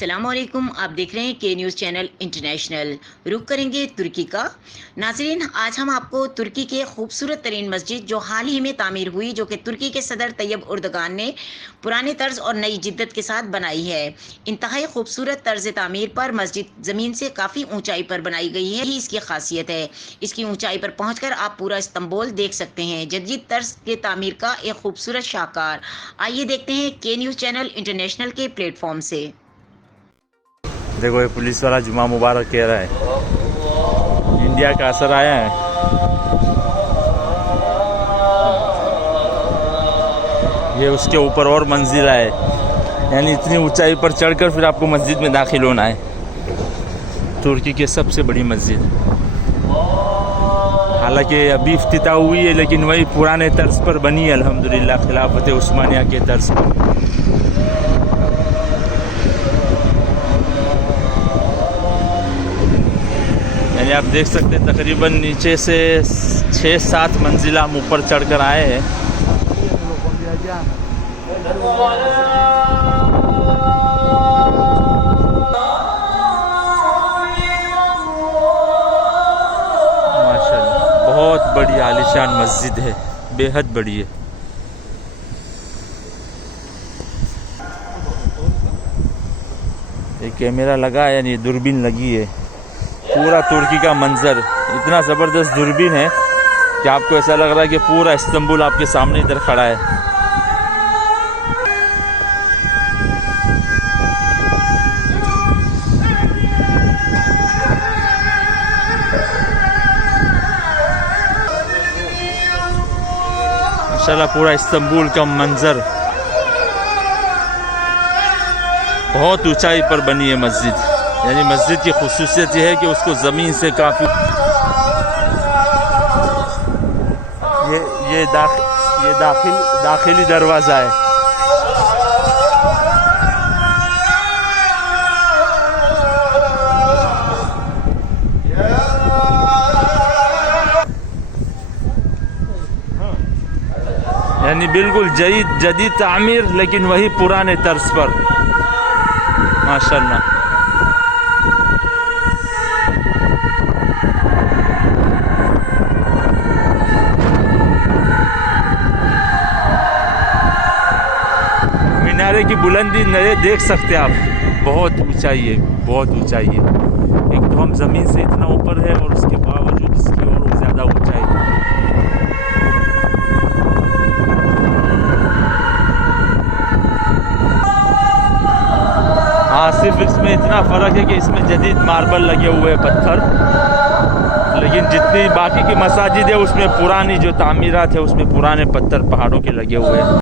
अस्सलामुअलैकुम। आप देख रहे हैं के न्यूज़ चैनल इंटरनेशनल। रुख करेंगे तुर्की का। नाजरीन, आज हम आपको तुर्की के खूबसूरत तरीन मस्जिद जो हाल ही में तामीर हुई, जो कि तुर्की के सदर तैयब उर्दगान ने पुराने तर्ज और नई जिद्दत के साथ बनाई है। इंतहाई खूबसूरत तर्ज तामीर पर मस्जिद ज़मीन से काफ़ी ऊंचाई पर बनाई गई है, ही इसकी खासियत है। इसकी ऊंचाई पर पहुंचकर आप पूरा इस्तांबुल देख सकते हैं। जदीद तर्ज के तामीर का एक खूबसूरत शाहकार। आइए देखते हैं के न्यूज़ चैनल इंटरनेशनल के प्लेटफॉर्म से। देखो, ये पुलिस वाला जुमा मुबारक कह रहा है। इंडिया का असर आया है। ये उसके ऊपर और मंजिल है, यानी इतनी ऊंचाई पर चढ़कर फिर आपको मस्जिद में दाखिल होना है। तुर्की की सबसे बड़ी मस्जिद, हालांकि अभी इफ्तिताह हुई है, लेकिन वही पुराने तर्ज पर बनी है अल्हम्दुलिल्लाह, खिलाफत उस्मानिया के तर्ज पर। यानी आप देख सकते हैं तकरीबन नीचे से 6-7 मंजिल हम ऊपर चढ़कर आए हैं। माशाल्लाह, बहुत बड़ी आलीशान मस्जिद है, बेहद बड़ी है। ये कैमरा लगा है, यानी दूरबीन लगी है। पूरा तुर्की का मंजर इतना ज़बरदस्त दूरबीन है कि आपको ऐसा लग रहा है कि पूरा इस्तांबुल आपके सामने इधर खड़ा है। माशाल्लाह, पूरा इस्तांबुल का मंजर। बहुत ऊंचाई पर बनी है मस्जिद। यानी मस्जिद की खुसूसियत यह है कि उसको ज़मीन से काफ़ी ये दाखिली दरवाज़ा है। यानी बिल्कुल जदीद तामीर, लेकिन वही पुराने तर्ज पर। माशाल्लाह। मीनारे की बुलंदी देख सकते हैं आप, बहुत ऊंचाई है, बहुत ऊंचाई है। एक तो हम ज़मीन से इतना ऊपर है और उसके बावजूद इसकी और ज़्यादा ऊंचाई है। हाँ, सिर्फ इसमें इतना फ़र्क है कि इसमें जदीद मार्बल लगे हुए हैं, पत्थर। लेकिन जितनी बाकी की मसाजिद है उसमें पुरानी जो तामीरात है उसमें पुराने पत्थर पहाड़ों के लगे हुए हैं।